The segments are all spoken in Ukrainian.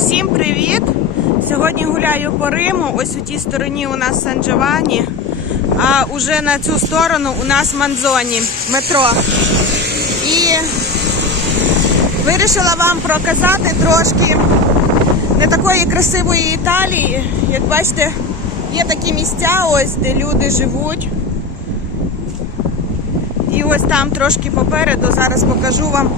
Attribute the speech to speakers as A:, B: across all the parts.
A: Всім привіт! Сьогодні гуляю по Риму. Ось у тій стороні у нас Сан Джованні, а уже на цю сторону у нас Манзоні, метро. І вирішила вам проказати трошки не такої красивої Італії. Як бачите, є такі місця, ось де люди живуть. І ось там трошки попереду, зараз покажу вам.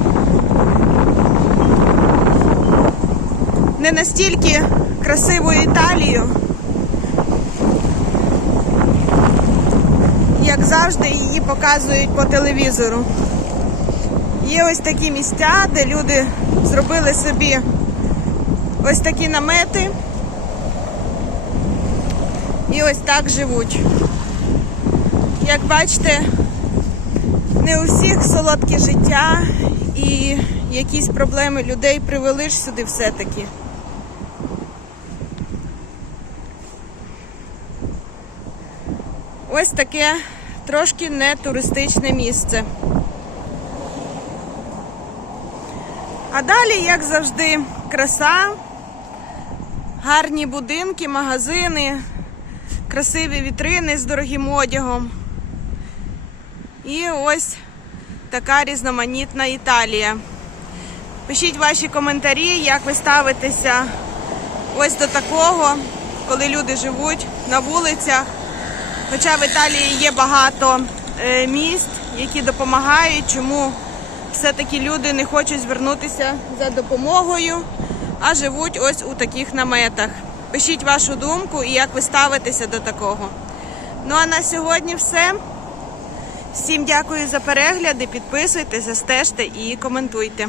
A: Не настільки красиву Італію, як завжди її показують по телевізору. Є ось такі місця, де люди зробили собі ось такі намети і ось так живуть. Як бачите, не у всіх солодке життя і якісь проблеми людей привели ж сюди все-таки. Ось таке трошки не туристичне місце. А далі, як завжди, краса, гарні будинки, магазини, красиві вітрини з дорогим одягом. І ось така різноманітна Італія. Пишіть ваші коментарі, як ви ставитеся ось до такого, коли люди живуть на вулицях. Хоча в Італії є багато е, міст, які допомагають, чому все-таки люди не хочуть звернутися за допомогою, а живуть ось у таких наметах. Пишіть вашу думку і як ви ставитеся до такого. Ну а на сьогодні все. Всім дякую за перегляди, підписуйтеся, стежте і коментуйте.